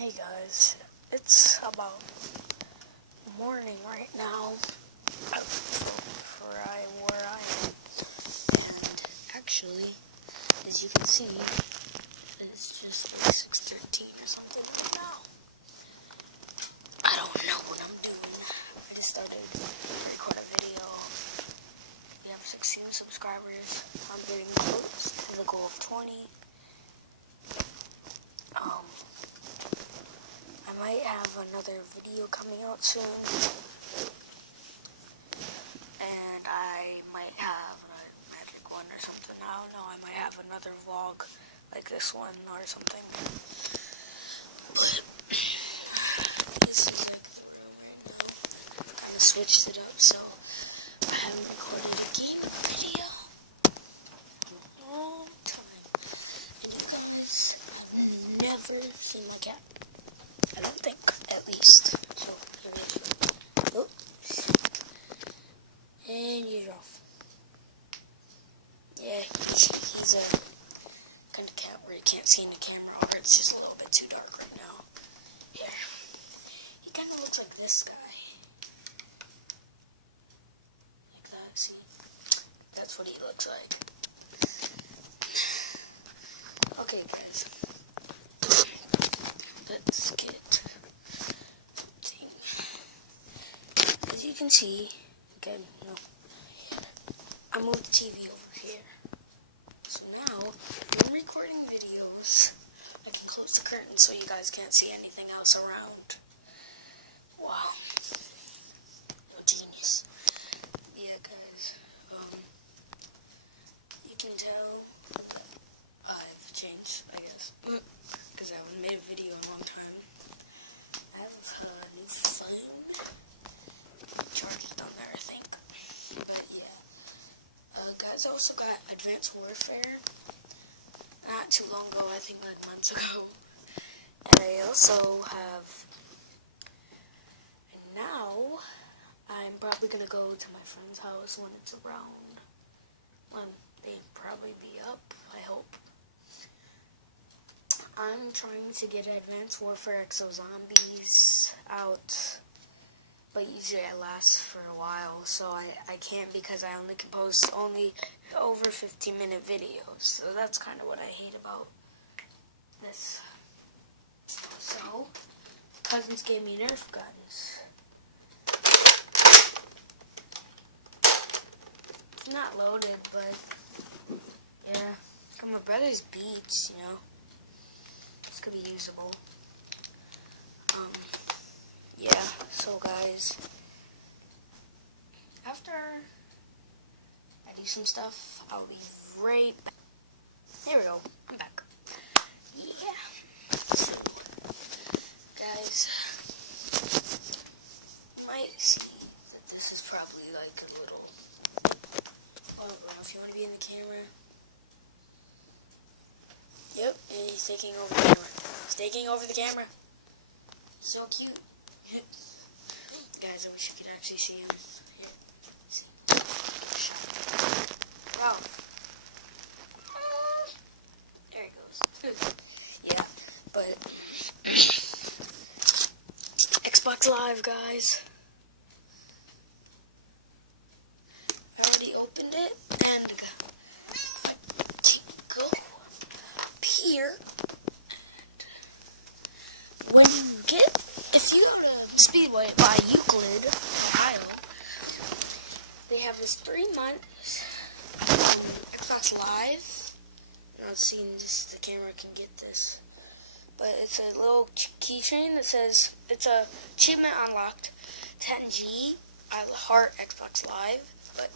Hey guys, it's about morning right now where I am, and actually, as you can see, it's just like 6:13 or something right now. I don't know what I'm doing. I just started to record a video. We have 16 subscribers. I'm getting close to the goal of 20. I might have another video coming out soon, and I might have a magic one or something. I don't know, I might have another vlog like this one or something. But this is like the real right now. I kind of switched it up, so I haven't recorded a game video in a long time. And you guys have never seen my cat. I don't think, at least. So, here it is. Oops. And he's off. Yeah, he's a kind of cat where you can't see in the camera, or it's just a little bit too dark right now. Here. He kind of looks like this guy. Like that, see? That's what he looks like. Okay, guys. Let's get something. As you can see, again, no, I moved the TV over here. So now, when I'm recording videos, I can close the curtain so you guys can't see anything else around. Wow. No genius. Yeah, guys. You can tell I've changed, I guess. Because I haven't made a video in a long time. I have a new phone. Charged on there, I think. But yeah. Guys, I also got Advanced Warfare. Not too long ago, I think like months ago. And I also have... And now, I'm probably going to go to my friend's house when it's around... When they'd probably be up, I hope. I'm trying to get Advanced Warfare Exo Zombies out, but usually I last for a while, so I can't because I only can post only over 15-minute videos, so that's kind of what I hate about this. So, cousins gave me Nerf guns. It's not loaded, but yeah, got my brother's Beats, you know. This could be usable. Yeah, so guys, after I do some stuff, I'll be right back. There we go, I'm back. Yeah. So, guys, you might see that this is probably like a little, I don't know if you want to be in the camera. Yep, and he's taking over the camera. He's taking over the camera. So cute. Guys, I wish you could actually see him. Here. See. Wow. There he goes. Yeah, but Xbox Live, guys. I already opened it, and I go up here. When you get, if you go to Speedway by Euclid, Ohio, they have this 3 months Xbox Live. I'm not seeing this, the camera can get this. But it's a little keychain that says, it's a achievement unlocked, 10G, I heart Xbox Live, but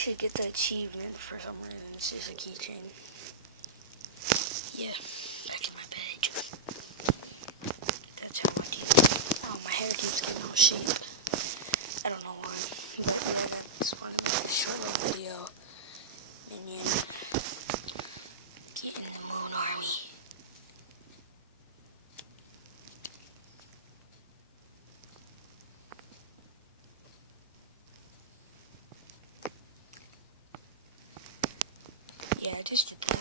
to get the achievement for some reason. It's just a keychain. Yeah, back in my bag. That's how I do it. Oh, my hair keeps getting out of shape. I don't know why. But I just want to make a short little video. Minion. Get in the Moon Army. stupid.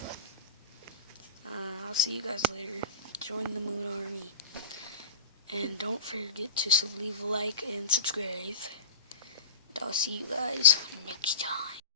I'll see you guys later. Join the Moon Army. And don't forget to leave a like and subscribe. I'll see you guys next time.